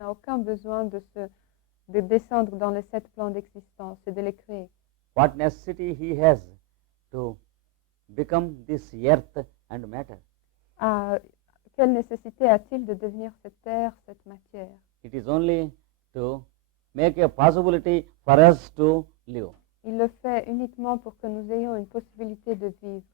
n'a aucun besoin de descendre dans les 7 plans d'existence et de les créer. What necessity he has to become this earth and matter? Quelle nécessité a-t-il de devenir cette terre, cette matière? It is only to make a possibility for us to live. Il le fait uniquement pour que nous ayons une possibilité de vivre.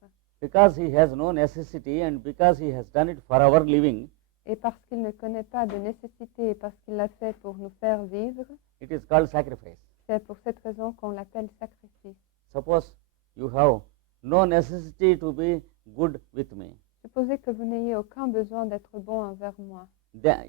Because he has no necessity and because he has done it for our living, Et parce qu'il ne connaît pas de nécessité et parce qu'il l'a fait pour nous faire vivre, it is called sacrifice. c'est pour cette raison qu'on l'appelle sacrifice. Suppose you have no necessity to be good with me. Supposez que vous n'ayez aucun besoin d'être bon envers moi.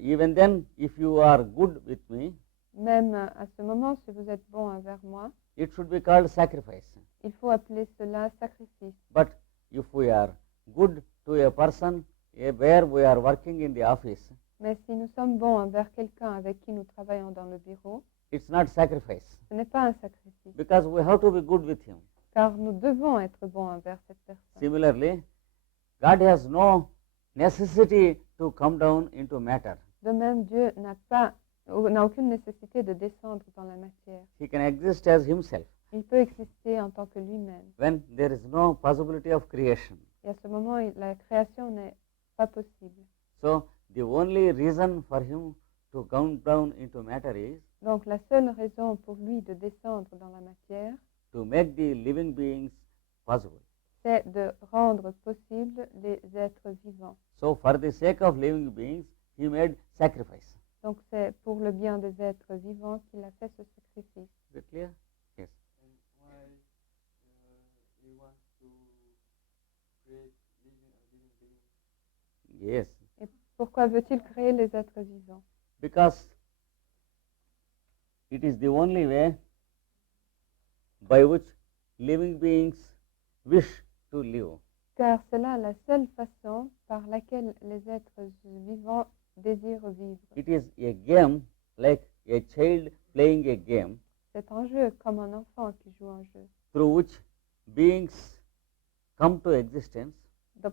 Even then, if you are good with me, Même à ce moment, si vous êtes bon envers moi, it should be called sacrifice. il faut appeler cela sacrifice. But if we are good to a person where we are working in the office, Mais si nous sommes bons envers quelqu'un avec qui nous travaillons dans le bureau, it's not sacrifice. ce n'est pas un sacrifice, Because we have to be good with him. car nous devons être bons envers cette personne. Similarly, God has no necessity to come down into matter. De même, Dieu n'a aucune nécessité de descendre dans la matière. He can exist as himself Il peut exister en tant que lui-même. when there is no possibility of creation. Et à ce moment, la création n'est pas possible. So the only reason for him to come down into matter is Donc la seule raison pour lui de descendre dans la matière, to make the living beings possible. c'est de rendre possible les êtres vivants. So for the sake of living beings, he made sacrifice. Donc c'est pour le bien des êtres vivants qu'il a fait ce sacrifice. Is it clear? Yes. And why he wants to create living beings? Yes. Et pourquoi veut-il créer les êtres vivants? Because it is the only way by which living beings wish to live. Car c'est là la seule façon par laquelle les êtres vivants désirent vivre. It is a game like a child playing a game C'est un jeu comme un enfant qui joue un jeu, through which beings come to existence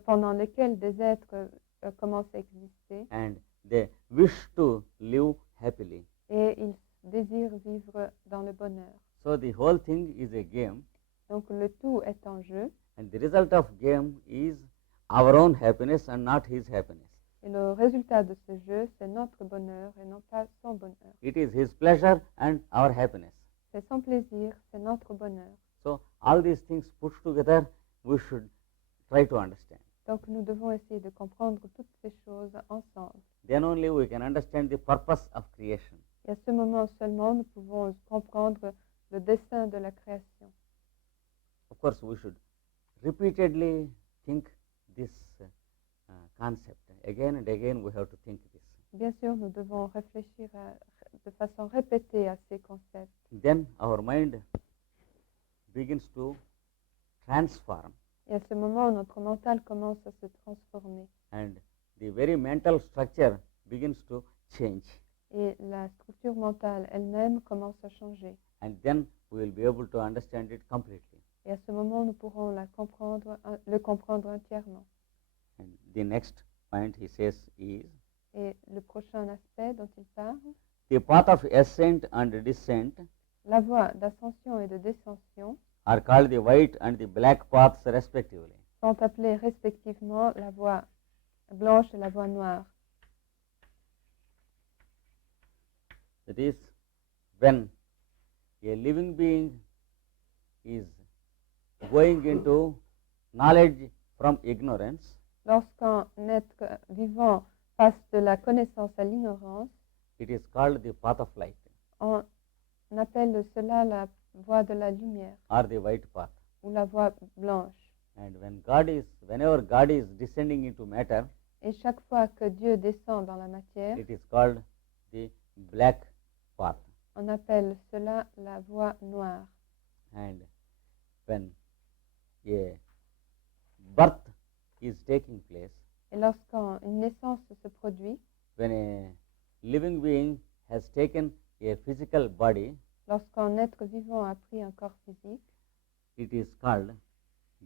pendant lequel des êtres commencent à exister and they wish to live happily. et ils désirent vivre dans le bonheur. So the whole thing is a game, Donc le tout est un jeu and the result of game is our own happiness and not his happiness. et le résultat de ce jeu, c'est notre bonheur et non pas son bonheur. It is his pleasure and our happiness. C'est son plaisir, c'est notre bonheur. So all these things put together, we should try to understand. Donc nous devons essayer de comprendre toutes ces choses ensemble. Then only we can understand the purpose of creation. Et à ce moment seulement, nous pouvons comprendre le dessein de la création. Of course, we should repeatedly think this concept. Again and again, we have to think this. Bien sûr, nous devons réfléchir de façon répétée à ces concepts. Then our mind begins to transform, Et à ce moment, notre mental commence à se transformer. and the very mental structure begins to change. Et la structure mentale elle-même commence à changer. And then we will be able to understand it completely. Et à ce moment, nous pourrons le comprendre entièrement. And the next point he says is, Et le prochain aspect dont il parle, the path of ascent and descent la voie d'ascension et de descension are called the white and the black paths respectively. sont appelées respectivement la voie blanche et la voie noire. That is, when a living being is going into knowledge from ignorance, Lorsqu'un être vivant passe de la connaissance à l'ignorance, it is called the path of light on appelle cela la voie de la lumière or the white path. ou la voie blanche. And whenever God is descending into matter, Et chaque fois que Dieu descend dans la matière, it is called the black path. on appelle cela la voie noire. And when a birth is taking place, Et lorsqu'une naissance se produit, when a living being has taken a physical body, lorsqu'un être vivant a pris un corps physique, it is called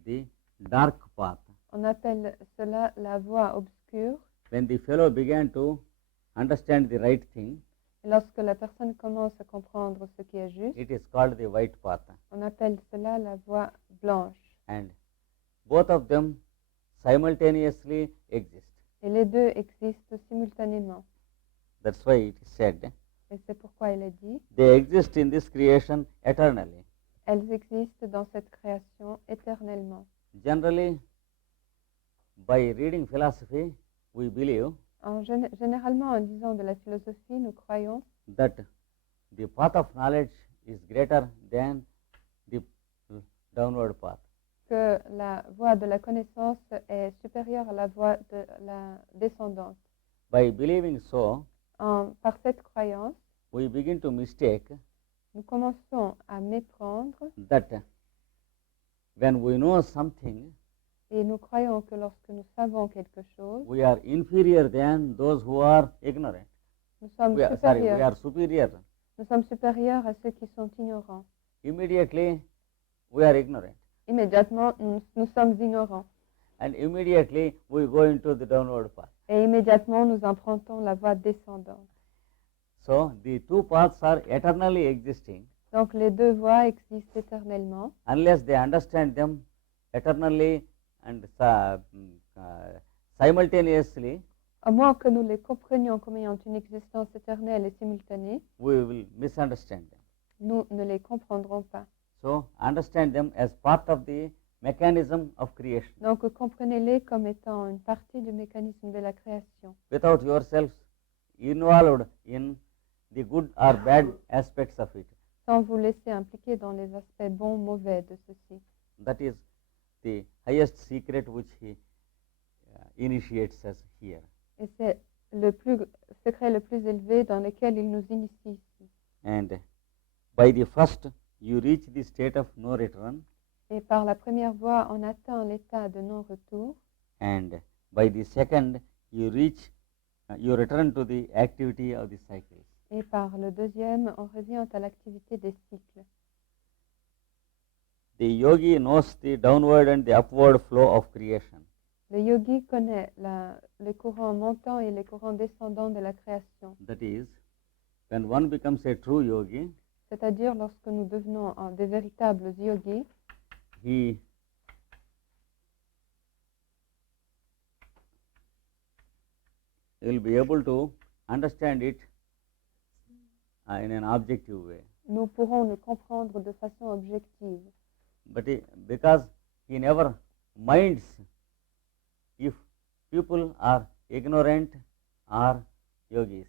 the dark path. on appelle cela la voie obscure. When the fellow began to understand the right thing, Et lorsque la personne commence à comprendre ce qui est juste, it is called the white path. on appelle cela la voie blanche. And both of them simultaneously exist. Et les deux existent simultanément. That's why it is said, Et c'est pourquoi il est dit, they exist in this creation eternally. elles existent dans cette création éternellement. Generally, by reading philosophy, we believe Généralement, en disant de la philosophie, nous croyons that the path of knowledge is greater than the downward path. que la voie de la connaissance est supérieure à la voie de la descendante. By believing so, Par cette croyance, we begin to mistake nous commençons à méprendre that when we know something, et nous croyons que lorsque nous savons quelque chose, we are inferior than those who are ignorant. nous sommes We supérieurs. are superior. Nous sommes supérieurs à ceux qui sont ignorants. Immediately, we are ignorant. Immédiatement, nous sommes ignorants. And immediately, we go into the downward path. Et immédiatement, nous empruntons la voie descendante. So, the two paths are eternally existing Donc, les deux voies existent éternellement. unless they understand them eternally and simultaneously, À moins que nous les comprenions comme ayant une existence éternelle et simultanée, we will misunderstand them. nous ne les comprendrons pas. So, understand them as part of the mechanism of creation. Donc, comprenez-les comme étant une partie du mécanisme de la création, Without yourselves involved in the good or bad aspects of it. sans vous laisser impliquer dans les aspects bons ou mauvais de ceci. That is the highest secret which he initiates us here. Et c'est le secret le plus élevé dans lequel il nous initie ici. And by the first, you reach the state of no return, Et par la première voie, on atteint l'état de non-retour. and by the second, you return to the activity of the cycles. Et par le deuxième, on revient à l'activité des cycles. The yogi knows the downward and the upward flow of creation. Le yogi connaît les courants montants et les courants descendants de la création. That is, when one becomes a true yogi, C'est-à-dire, lorsque nous devenons des véritables yogis, he will be able to understand it in an objective way. nous pourrons le comprendre de façon objective. But because he never minds if people are ignorant or yogis.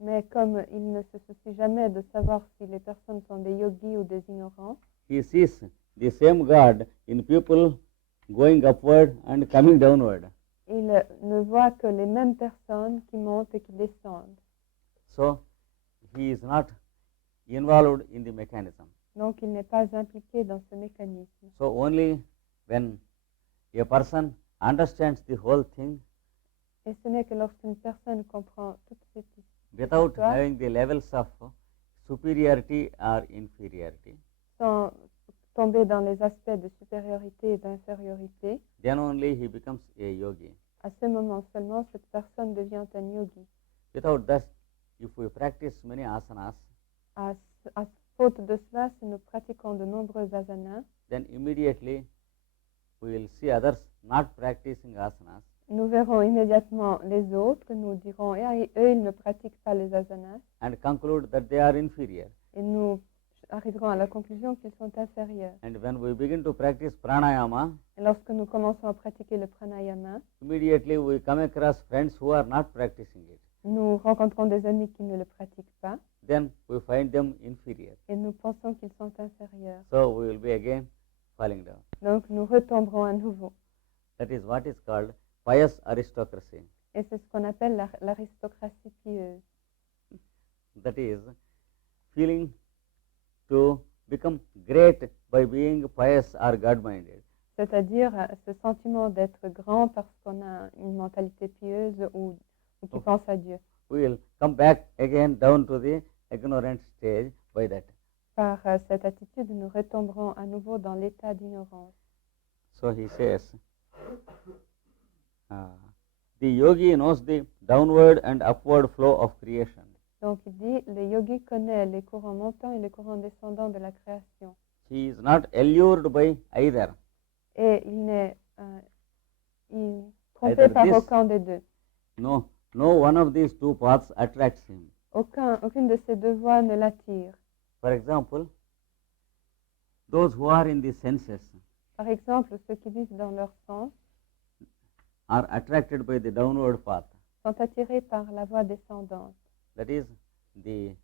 Mais comme il ne se soucie jamais de savoir si les personnes sont des yogis ou des ignorants, He sees the same God in people going upward and coming downward. il ne voit que les mêmes personnes qui montent et qui descendent. So he is not involved in the mechanism. Donc, il n'est pas impliqué dans ce mécanisme. So only when a person understands the whole thing Et ce n'est que lorsqu'une personne comprend toute cette without histoire, having the levels of superiority or inferiority, sans tomber dans les aspects de supériorité et d'infériorité, then only he becomes a yogi. à ce moment seulement, cette personne devient un yogi. Without that, if we practice many asanas, À faute de cela, si nous pratiquons de nombreux asanas, then immediately we will see others not practicing asanas, nous verrons immédiatement les autres, nous dirons, eux, ils ne pratiquent pas les asanas, and conclude that they are inferior. et nous arriverons à la conclusion qu'ils sont inférieurs. And when we begin to practice pranayama, Et lorsque nous commençons à pratiquer le pranayama, immediately we come across friends who are not practicing it. nous rencontrons des amis qui ne le pratiquent pas, Then we find them inferior. et nous pensons qu'ils sont inférieurs. So we will be again falling down. Donc nous retomberons à nouveau. That is what is called pious aristocracy. Et c'est ce qu'on appelle l'aristocratie pieuse. That is feeling to become great by being pious or God-minded. C'est-à-dire ce sentiment d'être grand parce qu'on a une mentalité pieuse ou qui pense à Dieu. We will come back again down to the ignorant stage by that. Par cette attitude, nous retomberons à nouveau dans l'état d'ignorance. So he says, the yogi knows the downward and upward flow of creation. Donc il dit, le yogi connaît les courants montants et les courants descendants de la création. He is not allured by either. Et il n'est trompé Either par this- aucun des deux. No one of these two paths attracts him. Aucune de ces deux voies ne l'attire. For example, those who are in the senses Par exemple, ceux qui vivent dans leur sens are attracted by the downward path. sont attirés par la voie descendante, That is the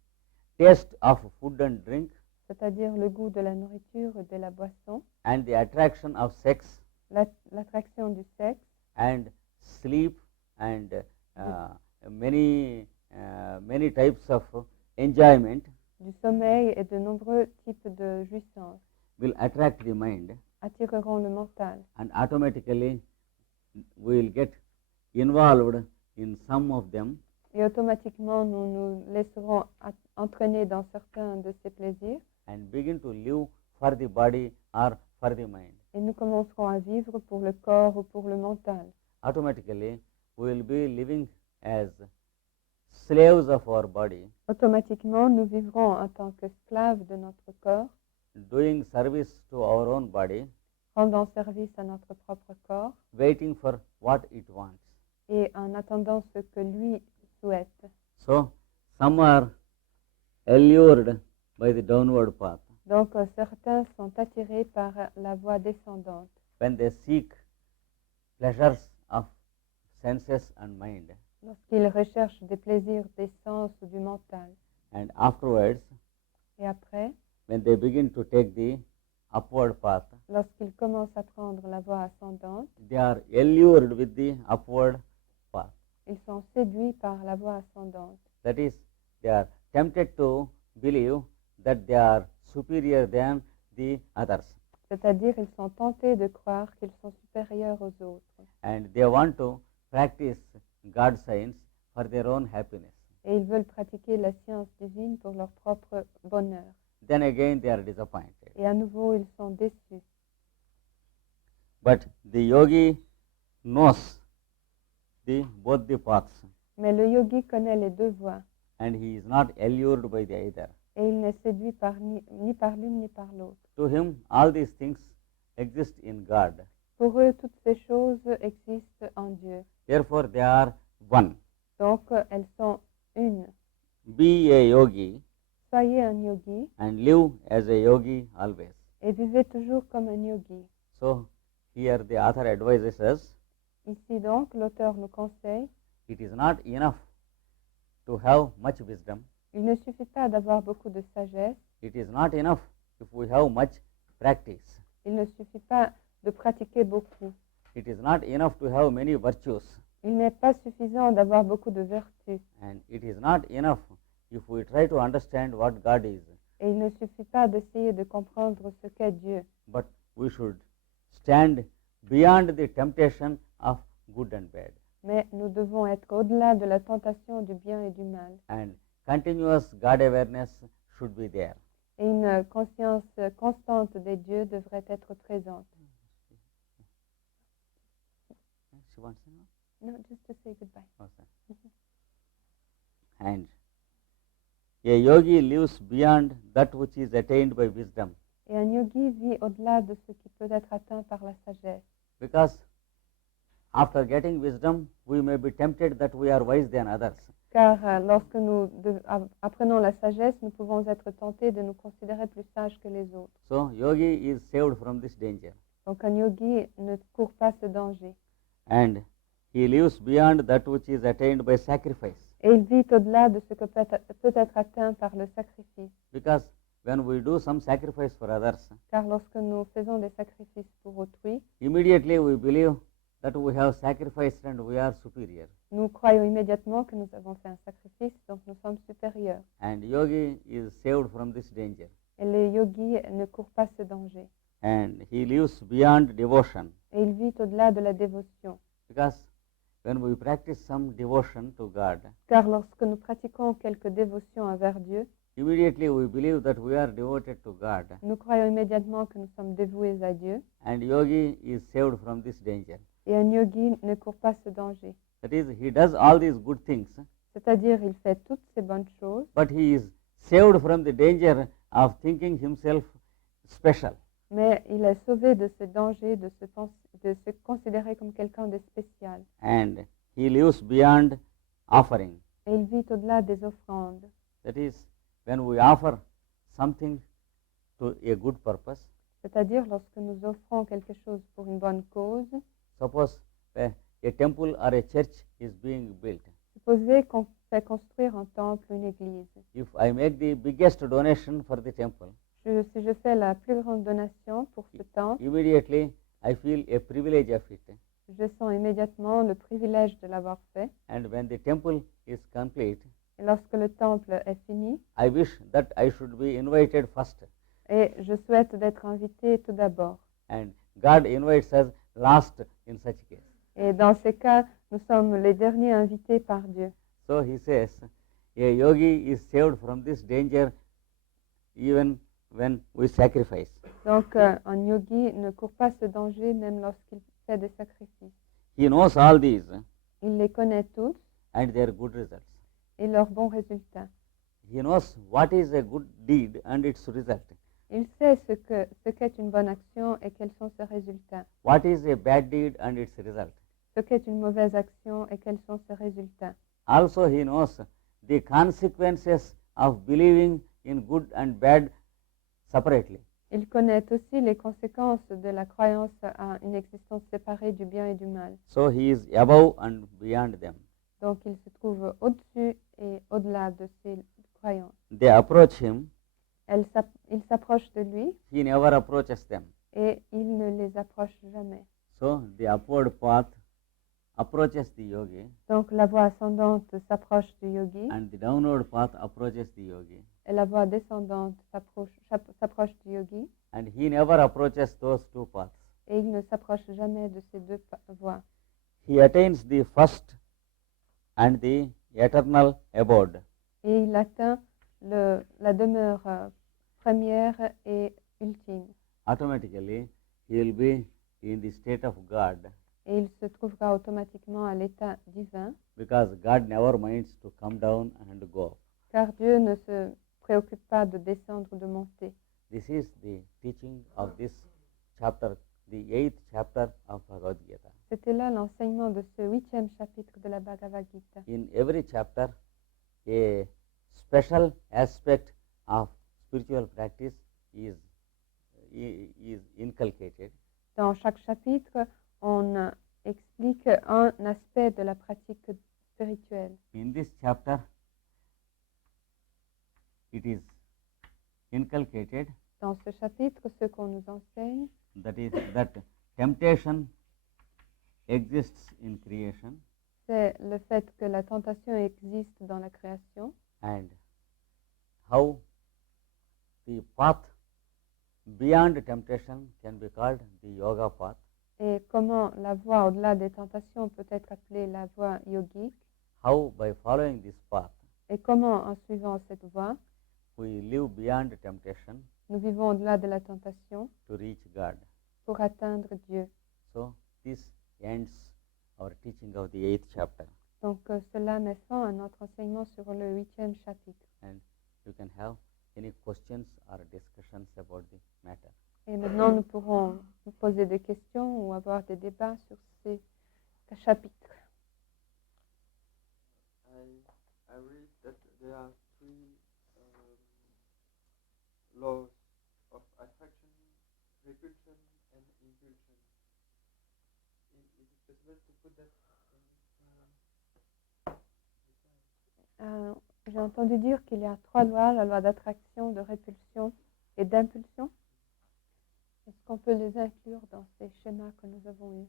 taste of food and drink c'est-à-dire le goût de la nourriture et de la boisson, and the attraction of sex l'attraction du sexe, and sleep and many types of enjoyment du sommeil et de nombreux types de jouissances will attract the mind, attireront le mental. and automatically we will get involved in some of them, Et automatiquement, nous nous laisserons entraîner dans certains de ces plaisirs and begin to live for the body or for the mind. et nous commencerons à vivre pour le corps ou pour le mental. Automatically we will be living as slaves of our body, Automatiquement, nous vivrons en tant qu'esclaves de notre corps, doing service to our own body, rendant service à notre propre corps waiting for what it wants. et en attendant ce que lui souhaite. So some are allured by the downward path Donc certains sont attirés par la voie descendante when they seek pleasures of senses and mind, lorsqu'ils recherchent des plaisirs des sens ou du mental. and afterwards Et après, when they begin to take the upward path, lorsqu'ils commencent à prendre la voie ascendante, they are allured with the upward path. ils sont séduits par la voie ascendante. That is, they are tempted to believe that they are superior than the others, C'est-à-dire, ils sont tentés de croire qu'ils sont supérieurs aux autres. and they want to practice God science for their own happiness. Et ils veulent pratiquer la science divine pour leur propre bonheur. Then again they are disappointed. Et à nouveau, ils sont déçus. But the yogi knows both the paths, Mais le yogi connaît les deux voies. and he is not allured by the either. Et il n'est séduit par ni par l'une ni par l'autre. To him, all these things exist in God. Pour eux, toutes ces choses existent en Dieu. Therefore, they are one. Donc, elles sont une. Be a yogi Soyez un yogi and live as a yogi always. et vivez toujours comme un yogi. So, here the author advises us, Ici donc, l'auteur nous conseille, it is not enough to have much wisdom. il ne suffit pas d'avoir beaucoup de sagesse, It is not enough if we have much practice. il ne suffit pas de pratiquer beaucoup. It is not enough to have many virtues. Il n'est pas suffisant d'avoir beaucoup de vertus. And it is not enough if we try to understand what God is. Et il ne suffit pas d'essayer de comprendre ce qu'est Dieu. But we should stand beyond the temptation of good and bad. Mais nous devons être au-delà de la tentation du bien et du mal. And continuous God awareness should be there. Et une conscience constante des dieux devrait être présente. She wants to know? No, just to say goodbye. Okay. And a yogi lives beyond that which is attained by wisdom, Et un yogi vit au-delà de ce qui peut être atteint par la sagesse. because after getting wisdom, we may be tempted that we are wise than others. Car lorsque nous apprenons la sagesse, nous pouvons être tentés de nous considérer plus sages que les autres. So, yogi is saved from this danger. Donc un yogi ne court pas ce danger. And he lives beyond that which is attained by sacrifice. Et il vit au-delà de ce que peut être atteint par le sacrifice. Because when we do some sacrifice for others, Car lorsque nous faisons des sacrifices pour autrui, immediately we believe that we have sacrificed and we are superior. nous croyons immédiatement que nous avons fait un sacrifice, donc nous sommes supérieurs. And yogi is saved from this danger. Et le yogi ne court pas ce danger. And he lives beyond devotion. Et il vit au-delà de la dévotion. Because when we practice some devotion to God, Car lorsque nous pratiquons quelque dévotion envers Dieu, immediately we believe that we are devoted to God. nous croyons immédiatement que nous sommes dévoués à Dieu. And yogi is saved from this danger. Et un yogi ne court pas ce danger. That is, he does all these good things, C'est-à-dire, il fait toutes ces bonnes choses, but he is saved from the danger of thinking himself special. mais il est sauvé de ce danger de se considérer comme quelqu'un de spécial. And he lives beyond offering. Et il vit au-delà des offrandes. That is, when we offer something to a good purpose, C'est-à-dire, lorsque nous offrons quelque chose pour une bonne cause, suppose a temple or a church is being built. supposez qu'on fait construire un temple ou une église. If I make the biggest donation for the temple, Si je fais la plus grande donation pour ce temple, immediately I feel a privilege of it. je sens immédiatement le privilège de l'avoir fait. And when the temple is complete, Et lorsque le temple est fini, I wish that I should be invited first. et je souhaite d'être invité tout d'abord. And God invites us last in such case. Et dans ces cas, nous sommes les derniers invités par Dieu. So he says, a yogi is saved from this danger even when we sacrifice. Donc, un yogi ne court pas ce danger même lorsqu'il fait des sacrifices. He knows all these Il les connaît tous and their good results. et leurs bons résultats. He knows what is a good deed and its result. Il sait ce qu'est une bonne action et quels sont ses résultats. What is a bad deed and its result. Ce qu'est une mauvaise action et quels sont ses résultats. Also he knows the consequences of believing in good and bad separately. Il connaît aussi les conséquences de la croyance à une existence séparée du bien et du mal. So he is above and beyond them. Donc il se trouve au-dessus et au-delà de ces croyances. They approach him, Il s'approche de lui he never approaches them. et il ne les approche jamais. So the upward path approaches the yogi Donc la voie ascendante s'approche du yogi and the downward path approaches the yogi. et la voie descendante s'approche du yogi And he never approaches those two paths. et il ne s'approche jamais de ces deux voies. He attains the first and the eternal abode. Et il atteint la demeure première et ultime. Automatically, he will be in the state of God Et il se trouvera automatiquement à l'état divin, because God never minds to come down and go. car Dieu ne se préoccupe pas de descendre ou de monter. This is the teaching of this chapter, the 8th chapter of Bhagavad Gita. C'était là l'enseignement de ce 8e chapitre de la Bhagavad Gita. In every chapter, a special aspect of spiritual practice is inculcated. Dans chaque chapitre, on explique un aspect de la pratique spirituelle. In this chapter, it is inculcated Dans ce chapitre, ce qu'on nous enseigne, that temptation exists in creation c'est le fait que la tentation existe dans la création and how the path beyond temptation can be called the yoga path. et comment la voie au-delà des tentations peut être appelée la voie yogique How by following this path et comment en suivant cette voie, we live beyond temptation nous vivons au-delà de la tentation to reach God. pour atteindre Dieu. So this ends our teaching of the 8th chapter, Donc cela met fin à notre enseignement sur le 8e chapitre. and you can have any questions or discussions about the matter. Et maintenant, nous pourrons vous poser des questions ou avoir des débats sur ces chapitres. I read that there are three laws of attraction, repulsion, and impulsion. Is it possible to put that in J'ai entendu dire qu'il y a 3 lois, la loi d'attraction, de répulsion et d'impulsion. Est-ce qu'on peut les inclure dans ces schémas que nous avons eus?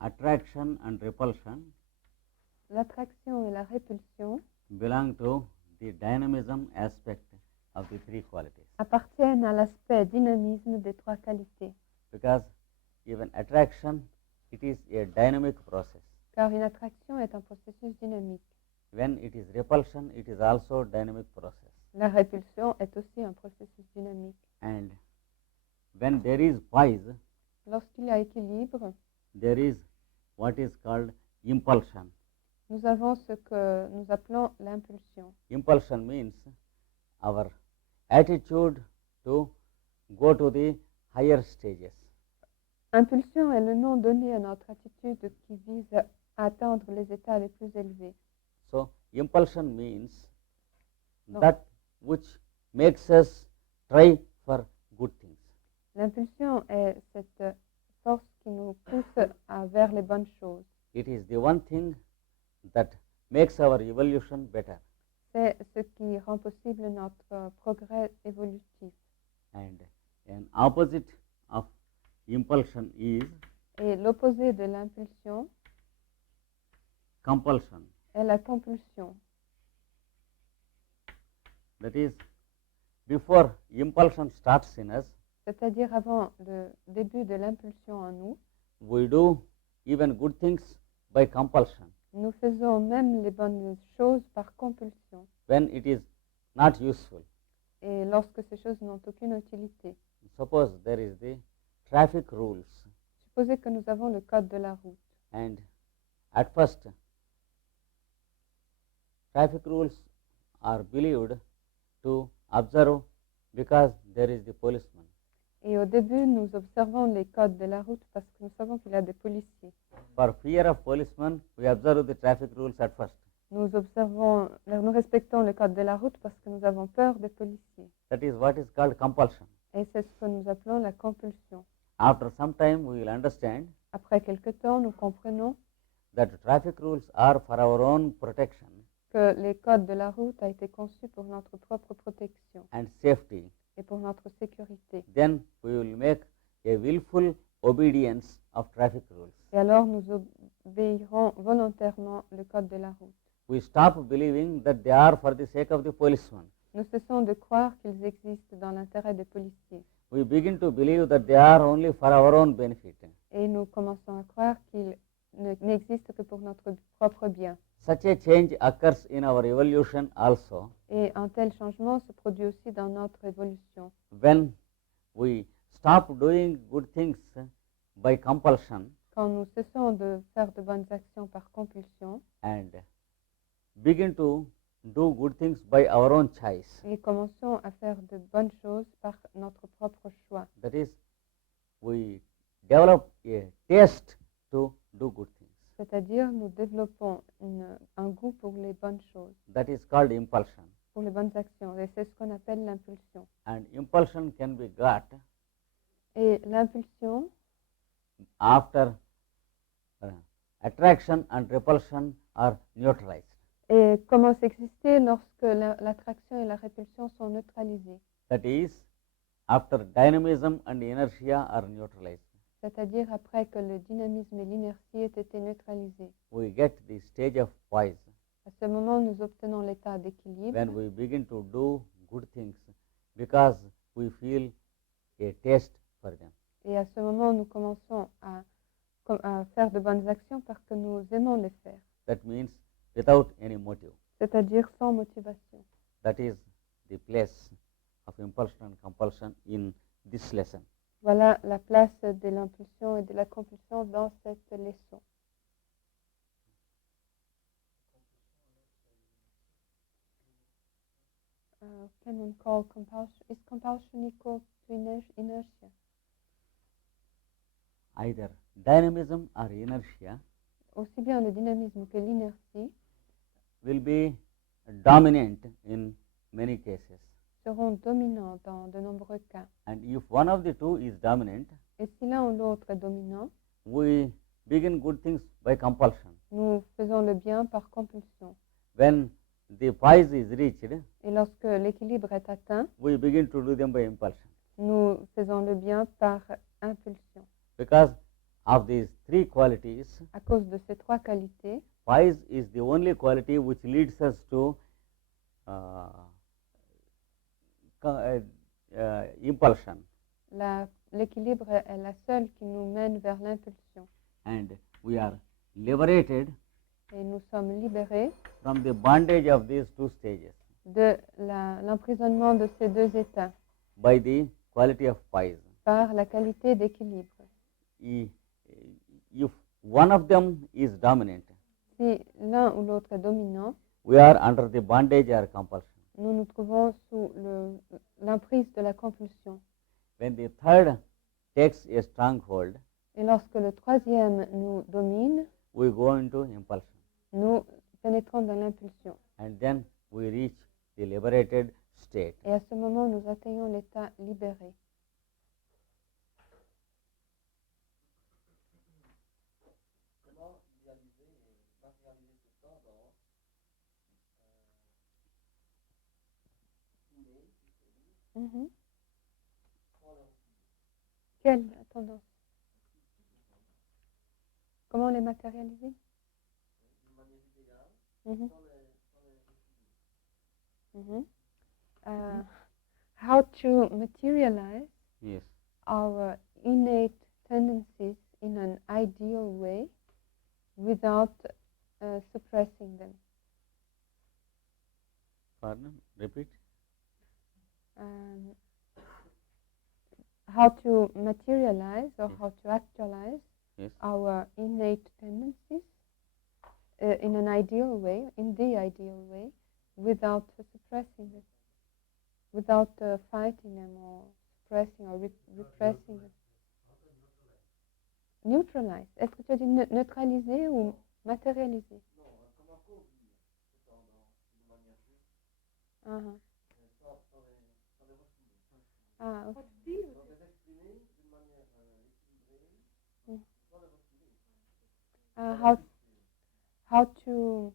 Attraction and repulsion L'attraction et la répulsion belong to the dynamism aspect of the three qualities, appartiennent à l'aspect dynamisme des 3 qualités. because even attraction, it is a dynamic process. Car une attraction est un processus dynamique. When it is repulsion, it is also dynamic process. La répulsion est aussi un processus dynamique. And when there is poise, lorsqu'il y a équilibre, there is what is called impulsion. nous avons ce que nous appelons l'impulsion. Impulsion means our attitude to go to the higher stages. Impulsion est le nom donné à notre attitude qui vise à atteindre les états les plus élevés. So, impulsion means No. that which makes us try for good things. L'impulsion est cette force qui nous pousse vers les bonnes choses. It is the one thing that makes our evolution better. C'est ce qui rend possible notre progrès évolutif. And an opposite of impulsion is Et l'opposé de l'impulsion compulsion. est la compulsion. That is, before impulsion starts in us, C'est-à-dire avant le début de l'impulsion en nous, we do even good things by compulsion nous faisons même les bonnes choses par compulsion. when it is not useful. Et lorsque ces choses n'ont aucune utilité. Suppose there is the traffic rules, Supposez que nous avons le code de la route. and at first traffic rules are believed to observe because there is the policeman. Et au début, nous observons les codes de la route parce que nous savons qu'il y a des policiers. For fear of policeman, we observe the traffic rules at first. Nous respectons le code de la route parce que nous avons peur des policiers. That is what is called compulsion. Et c'est ce que nous appelons la compulsion. After some time, we will understand Après quelque temps, nous comprenons that traffic rules are for our own protection que les codes de la route ont été conçus pour notre propre protection and safety. et pour notre sécurité. Then we will make a willful obedience of traffic rules. Et alors, nous obéirons volontairement le code de la route. We stop believing that they are for the sake of the policeman. Nous cessons de croire qu'ils existent dans l'intérêt des policiers. We begin to believe that they are only for our own benefit. Et nous commençons à croire qu'ils n'existent que pour notre propre bien. Such a change occurs in our evolution also Et un tel changement se produit aussi dans notre évolution. when we stop doing good things by compulsion Quand nous cessons de faire de bonnes actions par compulsion and begin to do good things by our own choice. et commençons à faire de bonnes choses par notre propre choix. That is, we develop a taste to do good things. C'est-à-dire, nous développons un goût pour les bonnes choses, That is called impulsion. pour les bonnes actions. Et c'est ce qu'on appelle l'impulsion. And impulsion can be got Et l'impulsion, after attraction and repulsion are neutralized. et commence à exister lorsque l'attraction et la répulsion sont neutralisées. That is, after dynamism and inertia are neutralized. C'est-à-dire après que le dynamisme et l'inertie aient été neutralisés. We get the stage of poise À ce moment, nous obtenons l'état d'équilibre when we begin to do good things because we feel a taste for them. et à ce moment, nous commençons à faire de bonnes actions parce que nous aimons les faire, That means without any motive. c'est-à-dire sans motivation. That is the place of impulsion and compulsion in this lesson. Voilà la place de l'impulsion et de la compulsion dans cette leçon. Can one call compulsion? Is compulsion equal to inertia? Either dynamism or inertia Aussi bien le dynamisme que l'inertie will be dominant in many cases. seront dominants dans de nombreux cas. And if one of the two is dominant, Et si l'un ou l'autre est dominant, we begin good things by compulsion. nous faisons le bien par compulsion. When the poise is reached, Et lorsque l'équilibre est atteint, we begin to do them by impulsion. nous faisons le bien par impulsion. Because of these three qualities, À cause de ces trois qualités, poise is the only quality which leads us to impulsion. L'équilibre est la seule qui nous mène vers l'impulsion. And we are liberated Et nous sommes libérés from the bondage of these two stages de l'emprisonnement de ces deux états by the quality of poise. par la qualité d'équilibre. If one of them is dominant, Si l'un ou l'autre est dominant, we are under the bondage or compulsion. nous nous trouvons sous l'emprise de la compulsion. When the third takes a stronghold, Et lorsque le troisième nous domine, we go into impulsion, nous pénétrons dans l'impulsion. and then we reach the liberated state. Et à ce moment, nous atteignons l'état libéré. Comment réaliser et matérialiser cette tendance innée, Mhm. sans la refuser? Quelle tendance? Comment les matérialiser? D'une manière idéale, Mhm. sans les refuser. Mhm. How to materialize Yes. our innate tendencies in an ideal way without suppressing them. Pardon? Repeat. How to materialize or Yes. how to actualize Yes. our innate tendencies in an ideal way, in the ideal way, without suppressing them, without fighting them or suppressing or repressing them. Neutralize. Est-ce que tu as dit neutraliser ou matérialiser? Non, comment conduire cette tendance d'une manière juste, Uh-huh. sans les refuser. Ah, ok. Donc les exprimer d'une manière équilibrée, Mm. sans les refuser. How to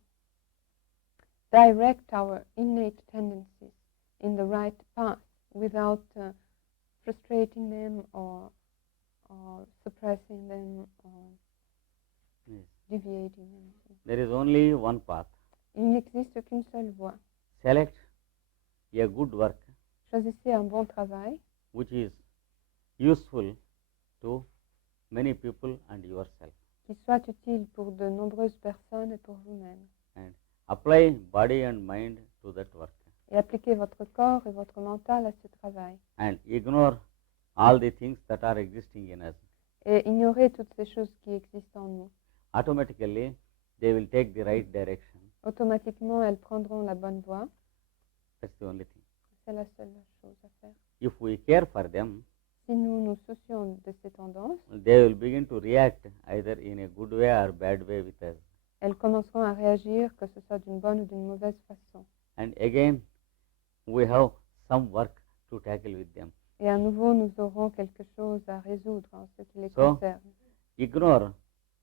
direct our innate tendencies in the right path without frustrating them or suppressing them or Yes. deviating them. There is only one path. Il n'existe qu'une seule voie. Select a good work Choisissez un bon travail which is useful to many people and yourself, qui soit utile pour de nombreuses personnes et pour vous-même. and apply body and mind to that work, Et appliquez votre corps et votre mental à ce travail. and ignore all the things that are existing in us. Et ignorez toutes ces choses qui existent en nous. Automatically, they will take the right direction. Automatiquement, elles prendront la bonne voie. That's the only thing. C'est la seule chose à faire. If we care for them, Si nous nous soucions de ces tendances, they will begin to react either in a good way or bad way with us. elles commenceront à réagir, que ce soit d'une bonne ou d'une mauvaise façon. And again, we have some work to tackle with them. Et à nouveau, nous aurons quelque chose à résoudre en ce qui les So, concerne. Ignore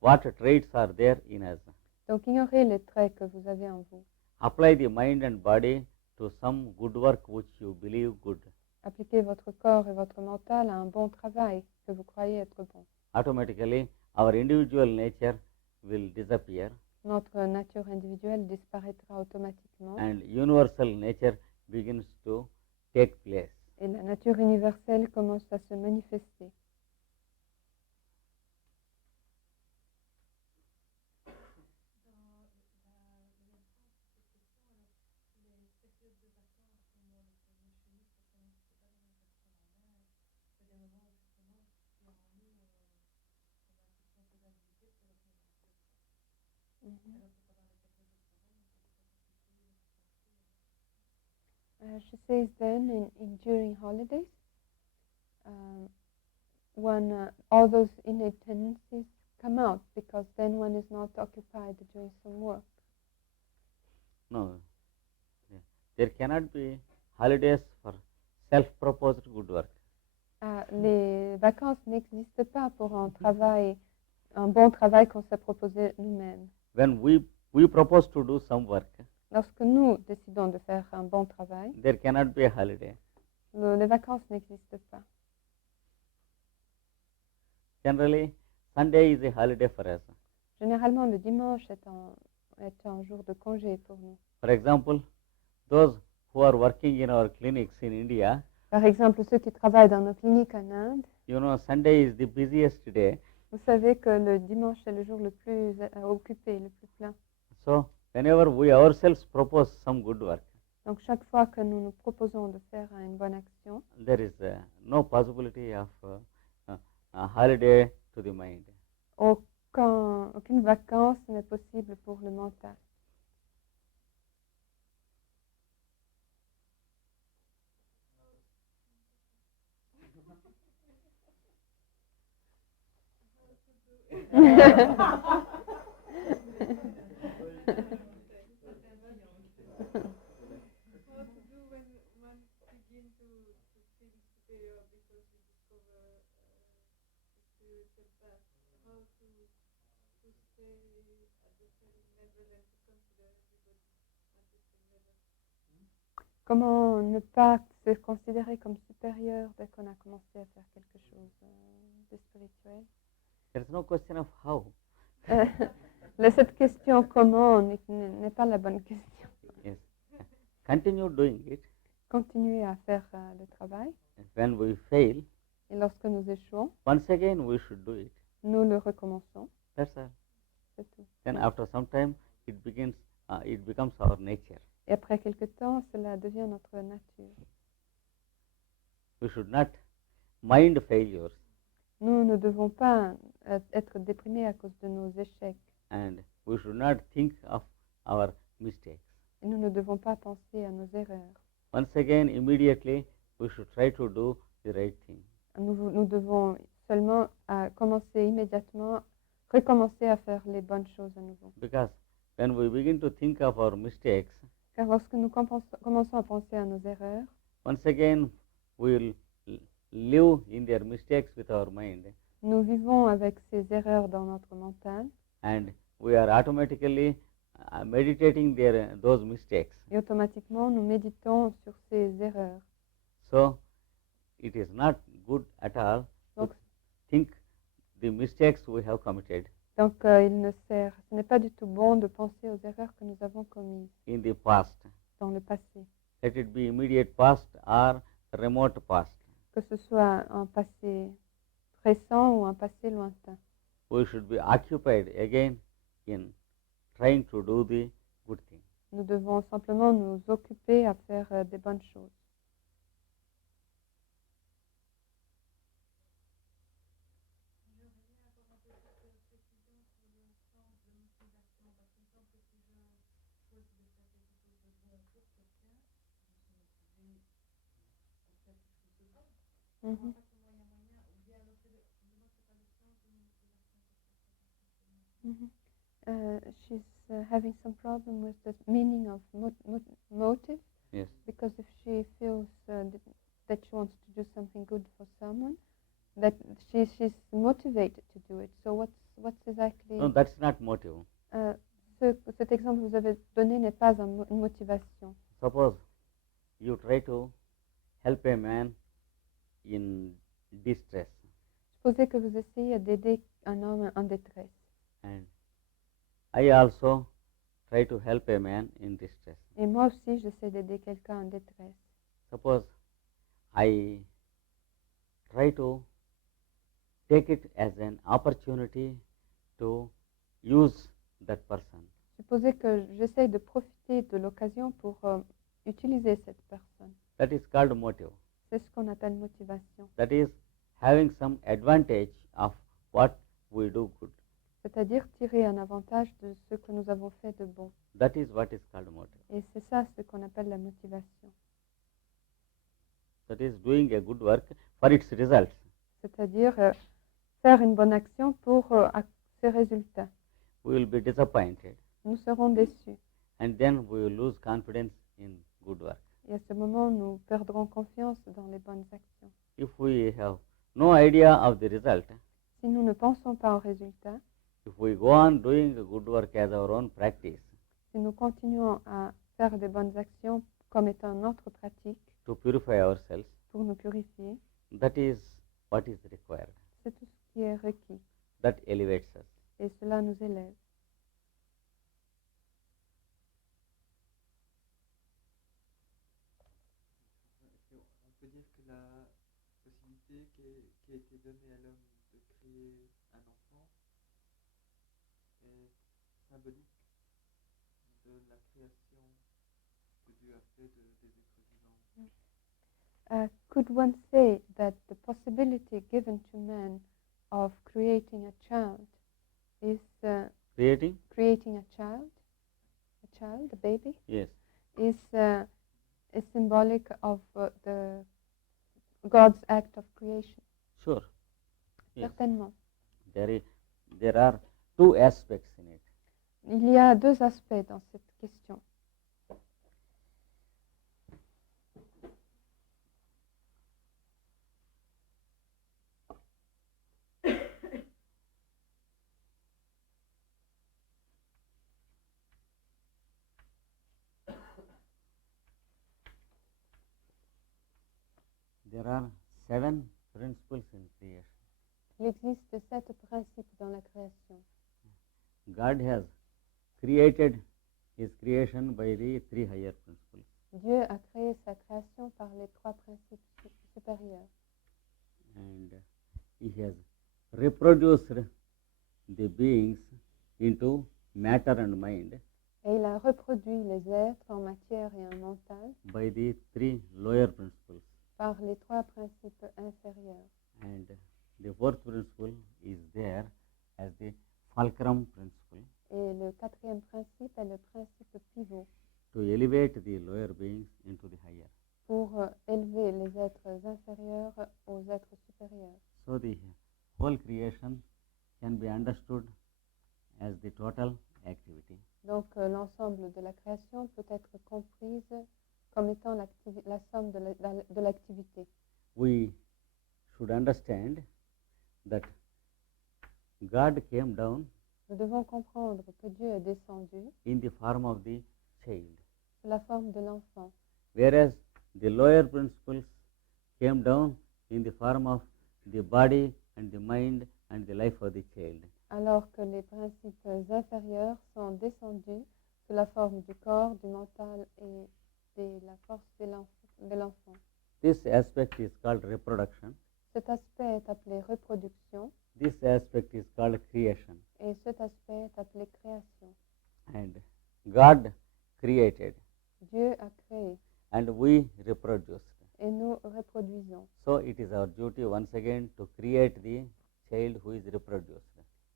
what traits are there in us. Donc, ignorez les traits que vous avez en vous. Apply the mind and body to some good work which you believe good. Appliquez votre corps et votre mental à un bon travail que vous croyez être bon. Automatically, our individual nature will disappear, Notre nature individuelle disparaîtra automatiquement and universal nature begins to take place. et la nature universelle commence à se manifester. She says then during holidays, when all those innate tendencies come out, because then one is not occupied doing some work. No, there cannot be holidays for self-proposed good work. Les vacances n'existent pas pour un bon travail qu'on s'est proposé nous-mêmes. When we propose to do some work, Lorsque nous décidons de faire un bon travail, there cannot be a holiday. les vacances n'existent pas. Generally, Sunday is a holiday for us. Généralement, le dimanche est un jour de congé pour nous. For example, those who are working in our clinics in India, Par exemple, ceux qui travaillent dans nos cliniques en Inde, you know, Sunday is the busiest day. vous savez que le dimanche est le jour le plus occupé, le plus plein. So, whenever we ourselves propose some good work, Donc chaque fois que nous nous proposons de faire une bonne action, there is no possibility of a holiday to the mind. aucune vacance n'est possible pour le mental. What to do when one begin to feel superior because we discover spiritual path? How to stay at the same level and to consider everybody at the same level? Comment ne pas se considérer comme supérieur dès qu'on a commencé à faire quelque chose de spirituel? There is no question of how. Cette question comment n'est pas la bonne question. Yes. Continue doing it. Continuer à faire le travail. And when we fail, Et lorsque nous échouons, once again we should do it. nous le recommençons. That's all. C'est tout. Then after some time, it becomes our nature. Et après quelque temps, cela devient notre nature. We should not mind failures, Nous ne devons pas être déprimés à cause de nos échecs. and we should not think of our mistakes. Et nous ne devons pas penser à nos erreurs. Once again, immediately, we should try to do the right thing. Nous devons seulement commencer immédiatement, recommencer à faire les bonnes choses à nouveau. Because when we begin to think of our mistakes, Car lorsque nous commençons à penser à nos erreurs, once again, we will live in their mistakes with our mind, nous vivons avec ces erreurs dans notre mental and we are automatically meditating those mistakes. et automatiquement nous méditons sur ces erreurs. So, it is not good at all to Donc, think the mistakes we have committed donc ce n'est pas du tout bon de penser aux erreurs que nous avons commises in the past. dans le passé, Let it be immediate past or remote past. que ce soit un passé récent ou un passé lointain. We should be occupied again in trying to do the good thing. Nous devons simplement nous occuper à faire des bonnes choses. Mhm. Mhm. She's having some problem with the meaning of motive, Yes. because if she feels that she wants to do something good for someone, that she's motivated to do it. So what's exactly No, that's not motive. cet exemple que vous avez donné n'est pas une motivation. Suppose you try to help a man in distress, Supposez que vous essayez d'aider un homme en détresse. and I also try to help a man in distress. Et moi aussi, j'essaie d'aider quelqu'un en détresse. Suppose I try to take it as an opportunity to use that person. Supposez que j'essaie de profiter de l'occasion pour utiliser cette personne. That is called motive. C'est ce qu'on appelle motivation. That is having some advantage of what we do good. C'est-à-dire tirer un avantage de ce que nous avons fait de bon. That is what is called motive. Et c'est ça ce qu'on appelle la motivation. That is doing a good work for its results. C'est-à-dire faire une bonne action pour ses résultats. We will be disappointed, Nous serons déçus. and then we will lose confidence in good work. Et à ce moment, nous perdrons confiance dans les bonnes actions. If we have no idea of the result, Si nous ne pensons pas au résultat, if we go on doing good work as our own practice si nous continuons à faire des bonnes actions comme étant notre pratique to purify ourselves, pour nous purifier, that is what is required. c'est tout ce qui est requis. That elevates us. Et cela nous élève. On peut dire que la possibilité qui a été donnée à l'homme de créer un enfant est symbolique de la création de Dieu tu as fait des êtres vivants? Could one say that the possibility given to man of creating a child is Creating? a child, a baby, Yes. is symbolic of the God's act of creation? Sure. Yes. Certainement. There are two aspects in it. Il y a deux aspects dans cette question. There are 7 principles in creation. Il existe 7 principes dans la création. God has created his creation by the 3 higher principles. Dieu a créé sa création par les 3 principes supérieurs. And he has reproduced the beings into matter and mind Et il a reproduit les êtres en matière et en mental by the 3 lower principles. par les 3 principes inférieurs. And the 4th principle is there as the fulcrum principle Et le 4e principe est le principe pivot to elevate the lower beings into the higher. pour élever les êtres inférieurs aux êtres supérieurs. So the whole creation can be understood as the total activity. Donc l'ensemble de la création peut être comprise comme étant la somme de l'activité. We should understand that God came down Nous devons comprendre que Dieu est descendu in the form of the child, sous la forme de l'enfant, whereas the lower principles came down in the form of the body and the mind and the life of the child. alors que les principes inférieurs sont descendus sous la forme du corps, du mental et de la force de l'enfant. This aspect is called reproduction. Cet aspect est appelé reproduction This aspect is called creation. et cet aspect est appelé création. And God created Dieu a créé and we reproduced. et nous reproduisons. So it is our duty once again to create the child who is reproduced.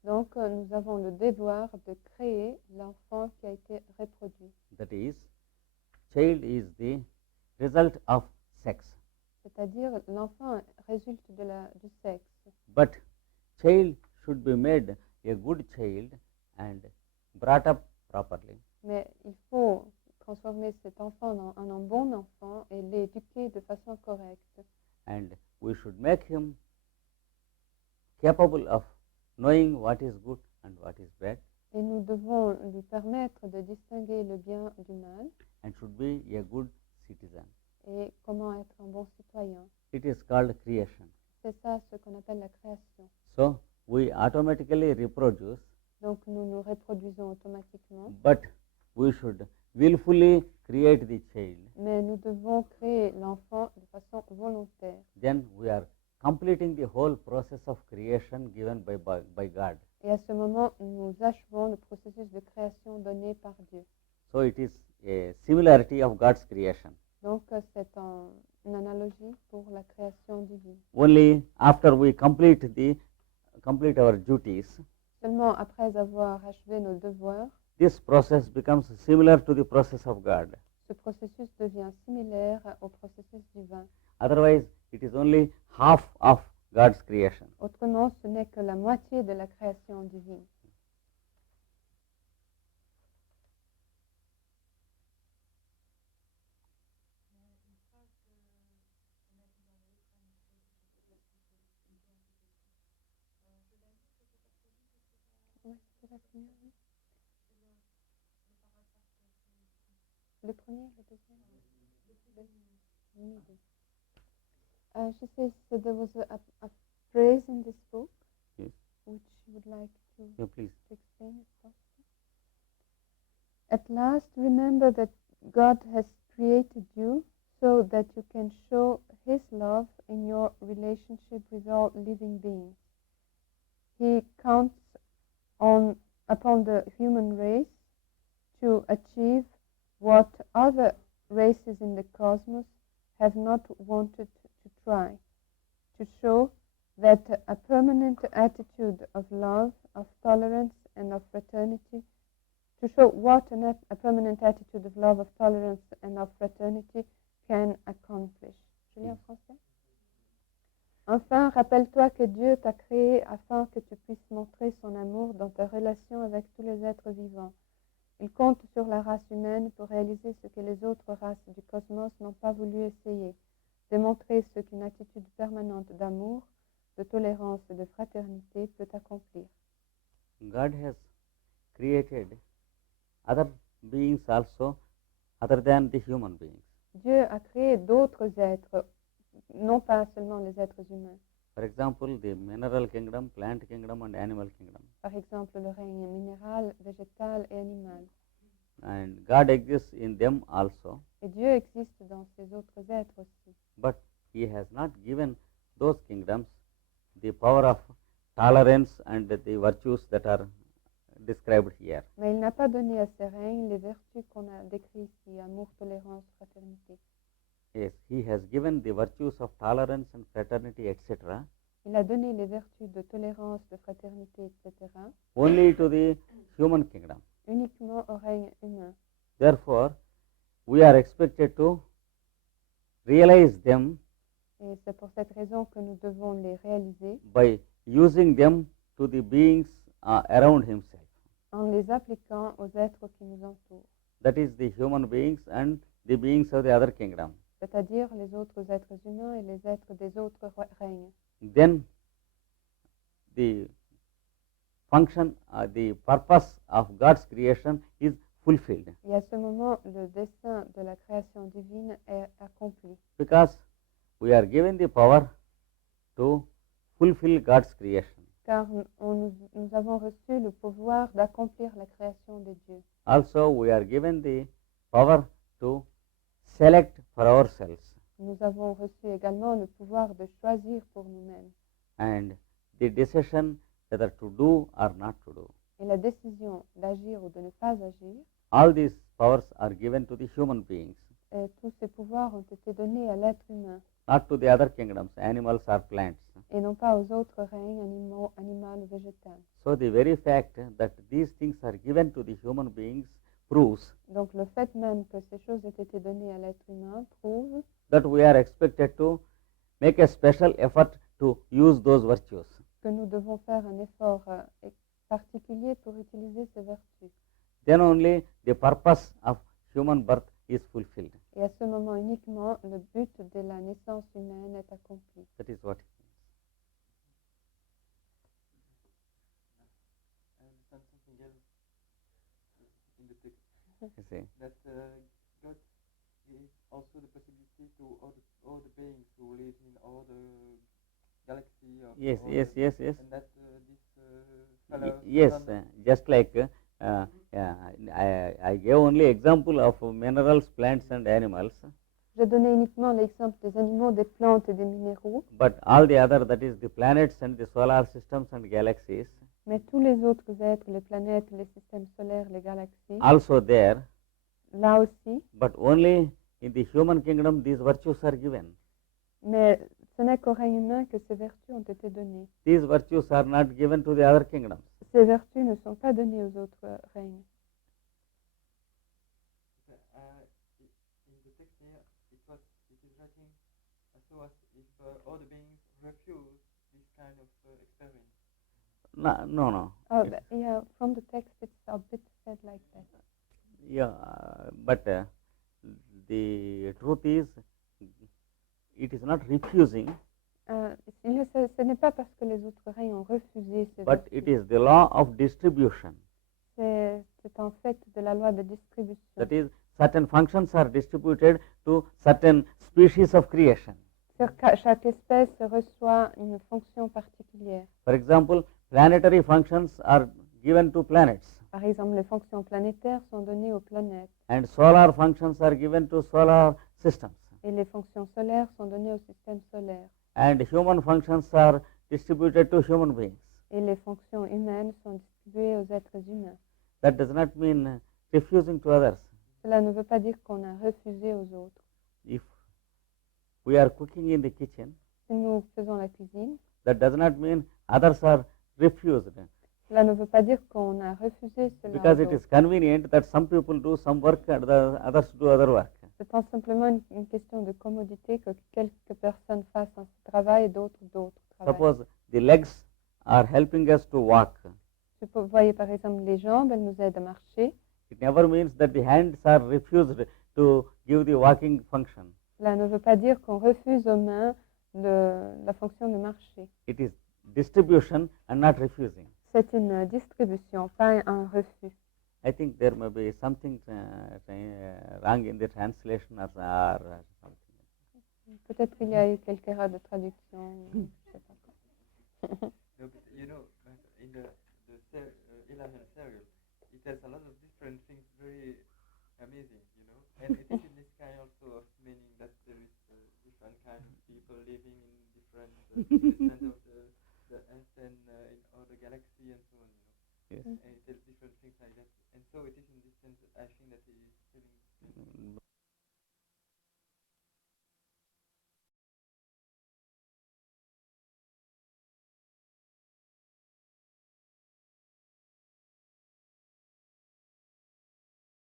Donc nous avons le devoir de créer l'enfant qui a été reproduit. That is, child is the result of sex. C'est-à-dire l'enfant résulte du sexe. But child should be made a good child and brought up properly. Mais il faut transformer cet enfant en un bon enfant et l'éduquer de façon correcte. And we should make him capable of knowing what is good and what is bad, Et nous devons lui permettre de distinguer le bien du mal and should be a good citizen. et comment être un bon citoyen. It is called creation. C'est ça ce qu'on appelle la création. So we automatically reproduce, Donc nous nous reproduisons automatiquement, but we should willfully create the child. mais nous devons créer l'enfant de façon volontaire. Then we are completing the whole process of creation given by God. Et à ce moment, nous achevons le processus de création donné par Dieu. So it is a similarity of God's creation. Donc c'est une analogie pour la création divine. Only after we complete our duties, Seulement après avoir achevé nos devoirs, this process becomes similar to the process of God. ce processus devient similaire au processus divin. Otherwise, it is only half of God's creation. Autrement, ce n'est que la moitié de la création divine. Ouais, c'était la première, oui. Le premier, le deuxième. She says that there was a phrase in this book Yes. which you would like to Yeah, please. explain if possible. At last, remember that God has created you so that you can show His love in your relationship with all living beings. He counts upon the human race to achieve what other races in the cosmos have not wanted to try, to show that a permanent attitude of love, of tolerance, and of fraternity, to show what a permanent attitude of love, of tolerance, and of fraternity can accomplish. Je lis en français. Enfin, rappelle-toi que Dieu t'a créé afin que tu puisses montrer son amour dans ta relation avec tous les êtres vivants. Il compte sur la race humaine pour réaliser ce que les autres races du cosmos n'ont pas voulu essayer, démontrer ce qu'une attitude permanente d'amour, de tolérance et de fraternité peut accomplir. God has created other beings also other than the human beings. Dieu a créé d'autres êtres, non pas seulement les êtres humains. For example, the mineral kingdom, plant kingdom, and animal kingdom. Par exemple, le règne minéral, végétal et animal. And God exists in them also, Et Dieu existe dans ces autres êtres aussi. but He has not given those kingdoms the power of tolerance and the virtues that are described here. Mais il n'a pas donné à ces règnes les vertus qu'on a décrites ici, amour, tolérance, fraternité. Yes, He has given the virtues of tolerance and fraternity, etc., Il a donné les vertus de tolérance, de fraternité, etc., only to the human kingdom. uniquement au règne humain. Therefore, we are expected to realize them Et c'est pour cette raison que nous devons les réaliser by using them to the beings around Himself. en les appliquant aux êtres qui nous entourent, That is the human beings and the beings of the other kingdom. c'est-à-dire les autres êtres humains et les êtres des autres règnes. Then the function, the purpose of God's creation is fulfilled, Et à ce moment, le dessein de la création divine est accompli, because we are given the power to fulfill God's creation. car nous avons reçu le pouvoir d'accomplir la création de Dieu. Also, we are given the power to select for ourselves, Nous avons reçu également le pouvoir de choisir pour nous-mêmes and the decision whether to do or not to do. et la décision d'agir ou de ne pas agir. All these powers are given to the human beings, Et tous ces pouvoirs ont été donnés à l'être humain not to the other kingdoms, animals or plants. et non pas aux autres règnes animaux, animal ou végétal. So the very fact that these things are given to the human beings proves Donc le fait même que ces choses aient été données à l'être humain prouve that we are expected to make a special effort to use those virtues. que nous devons faire un effort particulier pour utiliser ces vertus. Then only the purpose of human birth is fulfilled. Et à ce moment uniquement, le but de la naissance humaine est accompli. That is what it I understand something else in the text. means. You see. That God gives also the possibility to all the beings who live in all the galaxy. Of Yes, all yes, the, yes, yes. And that this fellow Yes, son- just like I gave only example of minerals, plants, and animals, J'ai donné uniquement l'exemple des animaux, des plantes et des minéraux, but all the other, that is the planets and the solar systems and galaxies, mais tous les autres êtres, les planètes, les systèmes solaires, les galaxies, also there, là aussi, but only in the human kingdom these virtues are given. mais ce n'est qu'au règne humain que ces vertus ont été données. These virtues are not given to the other kingdoms. Ces vertus ne sont pas données aux autres règnes. in the text here, it is writing so as if all the beings refuse this kind of experiment. No, no. Oh, It's- yeah, from the text it's a bit said like that. Yeah, but the truth is, it is not refusing, Ce n'est pas parce que les autres règnes ont refusé ces but it vertus. is the law of distribution. C'est en fait de la loi de distribution. That is, certain functions are distributed to certain species of creation. Chaque espèce reçoit une fonction particulière. For example, planetary functions are given to planets, Par exemple, les fonctions planétaires sont données aux planètes and solar functions are given to solar systems, et les fonctions solaires sont données au système solaire. and human functions are distributed to human beings. Et les fonctions humaines sont distribuées aux êtres humains. That does not mean refusing to others. Cela ne veut pas dire qu'on a refusé aux autres. If we are cooking in the kitchen, Si nous faisons la cuisine, that does not mean others are refused, cela ne veut pas dire qu'on a refusé cela because aux it is autres. convenient that some people do some work and the others do other work. C'est tout simplement une question de commodité que quelques personnes fassent un travail et d'autres travaillent. Suppose the legs are helping us to walk. Si vous voyez par exemple les jambes, elles nous aident à marcher. It never means that the hands are refused to give the walking function. Cela ne veut pas dire qu'on refuse aux mains la fonction de marcher. It is distribution and not refusing. C'est une distribution, pas un refus. I think there may be something wrong in the translation or something. Peut-être qu'il y a eu quelques erreurs de traduction. Je sais pas. No, but you know, in the 11 serial, it has a lot of different things, very amazing, you know. And it is in this kind also of meaning that there is different kind of people living in different center of the earth and in all the galaxy and so on, you know. Yes. And it has different things like that. And so it is in this sense, I think that it is feeling.